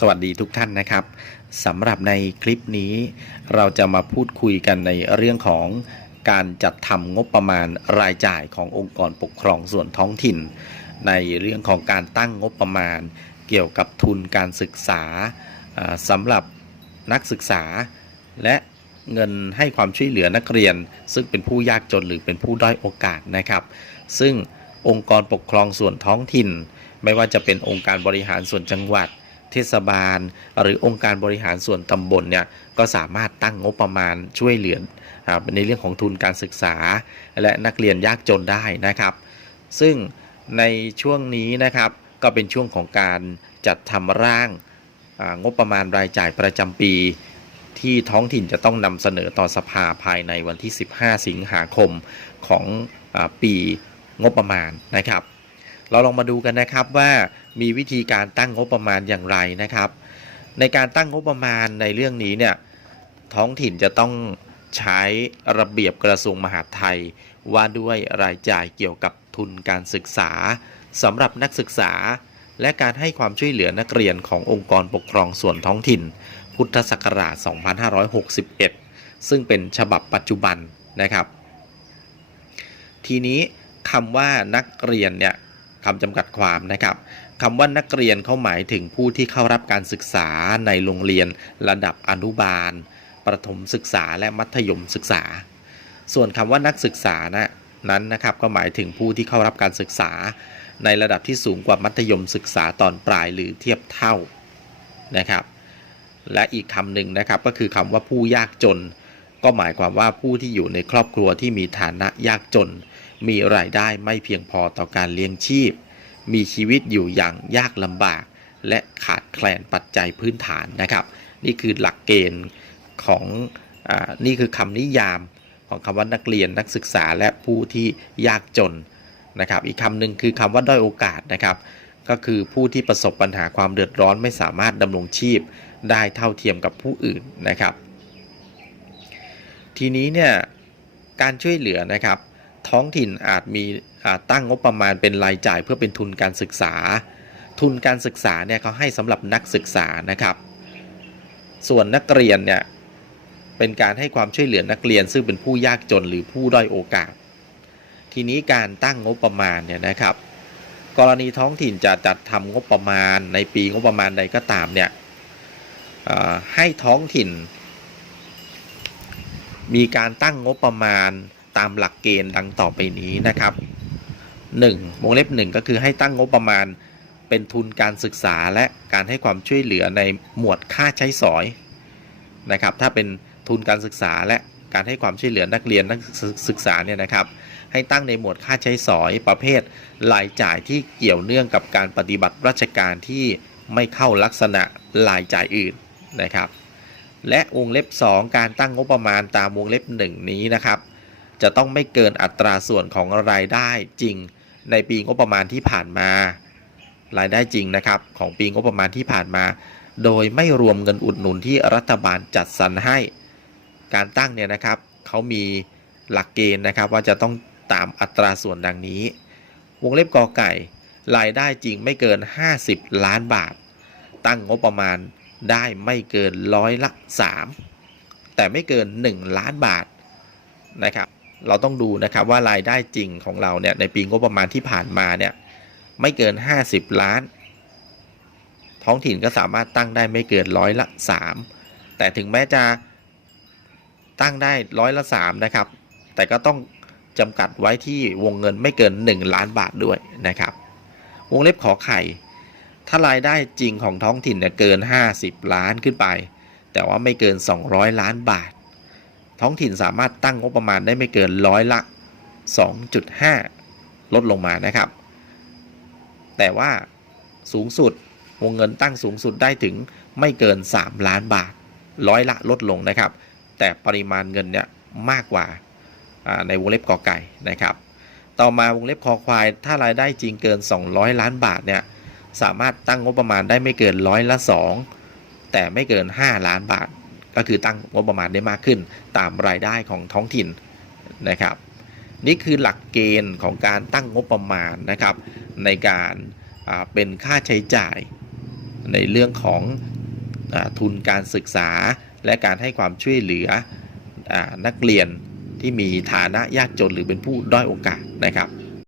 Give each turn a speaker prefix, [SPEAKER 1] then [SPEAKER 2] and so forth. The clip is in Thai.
[SPEAKER 1] สวัสดีทุกท่านนะครับสำหรับในคลิปนี้ เราจะมาพูดคุยกันในเรื่องของการจัดทำงบประมาณรายจ่ายขององค์กรปกครองส่วนท้องถิ่น ในเรื่องของการตั้งงบประมาณ เกี่ยวกับทุนการศึกษาสำหรับนักศึกษา และเงินให้ความช่วยเหลือนักเรียน ซึ่งเป็นผู้ยากจนหรือเป็นผู้ด้อยโอกาสนะครับ ซึ่งองค์กรปกครองส่วนท้องถิ่น ไม่ว่าจะเป็นองค์การบริหารส่วนจังหวัด ทศบาล หรือองค์การบริหารส่วนตำบลเนี่ยก็สามารถตั้งงบประมาณช่วยเหลือในเรื่องของทุนการศึกษา และนักเรียนยากจนได้นะครับ ซึ่งในช่วงนี้นะครับก็เป็นช่วงของการจัดทำร่างงบประมาณรายจ่ายประจำปี ที่ท้องถิ่นจะต้องนำเสนอต่อสภาภายในวันที่ 15 สิงหาคมของอปีงบประมาณนะครับ เราลองมาดูกันนะครับว่า มีวิธีการตั้งงบประมาณอย่างไรนะครับ ในการตั้งงบประมาณในเรื่องนี้เนี่ยท้องถิ่นจะต้องใช้ระเบียบกระทรวงมหาดไทย ว่าด้วยรายจ่ายเกี่ยวกับทุนการศึกษาสำหรับนักศึกษา และการให้ความช่วยเหลือนักเรียนขององค์กรปกครองส่วนท้องถิ่น พุทธศักราช 2561 ซึ่งเป็นฉบับปัจจุบันนะครับ ทีนี้คำว่านักเรียนเนี่ย คำจำกัดความนะครับคำว่านักเรียนเขาหมายถึงผู้ที่เข้ารับการศึกษาในโรงเรียนระดับอนุบาล ประถมศึกษาและมัธยมศึกษา ส่วนคำว่านักศึกษานะนั้นนะครับก็หมายถึงผู้ที่เข้ารับการศึกษา ในระดับที่สูงกว่ามัธยมศึกษาตอนปลายหรือเทียบเท่านะครับ และอีกคำหนึ่งนะครับก็คือคำว่าผู้ยากจน ก็หมายความว่าผู้ที่อยู่ในครอบครัวที่มีฐานะยากจน มีรายได้ไม่เพียงพอต่อการเลี้ยงชีพ มีชีวิตอยู่อย่างยากลำบาก และขาดแคลนปัจจัยพื้นฐานนะครับ นี่คือหลักเกณฑ์ของอนี่คือคำนิยามของคำว่านักเรียนนักศึกษาและผู้ที่ยากจนนะครับ อีกคำหนึ่งคือคำว่าด้อยโอกาสนะครับ ก็คือผู้ที่ประสบปัญหาความเดือดร้อนไม่สามารถดำรงชีพได้เท่าเทียมกับผู้อื่นนะครับ ทีนี้เนี่ยการช่วยเหลือนะครับ ท้องถิ่นอาจมีอ่าตั้งงบประมาณเป็นรายจ่ายเพื่อเป็นทุนการศึกษา ทุนการศึกษาเนี่ยเขาให้สำหรับนักศึกษานะครับ ส่วนนักเรียนเนี่ยเป็นการให้ความช่วยเหลือนักเรียนซึ่งเป็นผู้ยากจนหรือผู้ด้อยโอกาส ทีนี้การตั้งงบประมาณเนี่ยนะครับ กรณีท้องถิ่นจะจัดทำงบประมาณในปีงบประมาณใดก็ตามเนี่ยให้ท้องถิ่น มีการตั้งงบประมาณ ตามหลักเกณฑ์ดังต่อไปนี้นะครับ 1. วงเล็บ 1 ก็คือให้ตั้งงบประมาณเป็นทุนการศึกษาและการให้ความช่วยเหลือในหมวดค่าใช้สอยนะครับ ถ้าเป็นทุนการศึกษาและการให้ความช่วยเหลือนักเรียนนักศึกษาเนี่ยนะครับ ให้ตั้งในหมวดค่าใช้สอยประเภทรายจ่ายที่เกี่ยวเนื่องกับการปฏิบัติราชการที่ไม่เข้าลักษณะรายจ่ายอื่นนะครับ และวงเล็บ 2 การตั้งงบประมาณตามวงเล็บ 1 นี้นะครับ จะต้องไม่เกินอัตราส่วนของรายได้จริง ในปีงบประมาณที่ผ่านมา รายได้จริงนะครับ ของปีงบประมาณที่ผ่านมา โดยไม่รวมเงินอุดหนุนที่รัฐบาลจัดสรรให้ การตั้งเนี่ยนะครับเขามีหลักเกณฑ์นะครับว่าจะต้องตามอัตราส่วนดังนี้ วงเล็บกอไก่ รายได้จริงไม่เกิน 50 ล้านบาท ตั้งงบประมาณได้ไม่เกินร้อยละ 3 แต่ไม่เกิน 1 ล้านบาทนะครับ เราต้องดูนะครับว่ารายได้จริงของเราเนี่ยในปีงบประมาณที่ผ่านมาเนี่ยไม่เกิน 50 ล้าน ท้องถิ่นก็สามารถตั้งได้ไม่เกินร้อยละ 3 แต่ถึงแม้จะตั้งได้ร้อยละ3นะครับ แต่ก็ต้องจำกัดไว้ที่วงเงินไม่เกิน 1 ล้านบาทด้วยนะครับ วงเล็บขอไข่ ถ้ารายได้จริงของท้องถิ่นเนี่ยเกิน 50 ล้านขึ้นไป แต่ว่าไม่เกิน 200 ล้านบาท ท้องถิ่นสามารถตั้งงบประมาณได้ไม่เกินร้อยละ 2.5 ลดลงมานะครับ แต่ว่าสูงสุดวงเงินตั้งสูงสุดได้ถึงไม่เกิน 3 ล้านบาท ร้อยละลดลงนะครับ แต่ปริมาณเงินเนี่ยมากกว่าในวงเล็บกอไก่นะครับ ต่อมาวงเล็บคอควาย ถ้ารายได้จริงเกิน 200 ล้านบาทเนี่ยสามารถตั้งงบประมาณได้ไม่เกินร้อยละ 2 แต่ไม่เกิน 5 ล้านบาท ก็คือตั้งงบประมาณได้มากขึ้น ตามรายได้ของท้องถิ่นนะครับ นี่คือหลักเกณฑ์ของการตั้งงบประมาณนะครับ ในการเป็นค่าใช้จ่ายในเรื่องของอทุนการศึกษา และการให้ความช่วยเหลืออนักเรียนที่มีฐานะยากจนหรือเป็นผู้ด้อยโอกาสนะครับ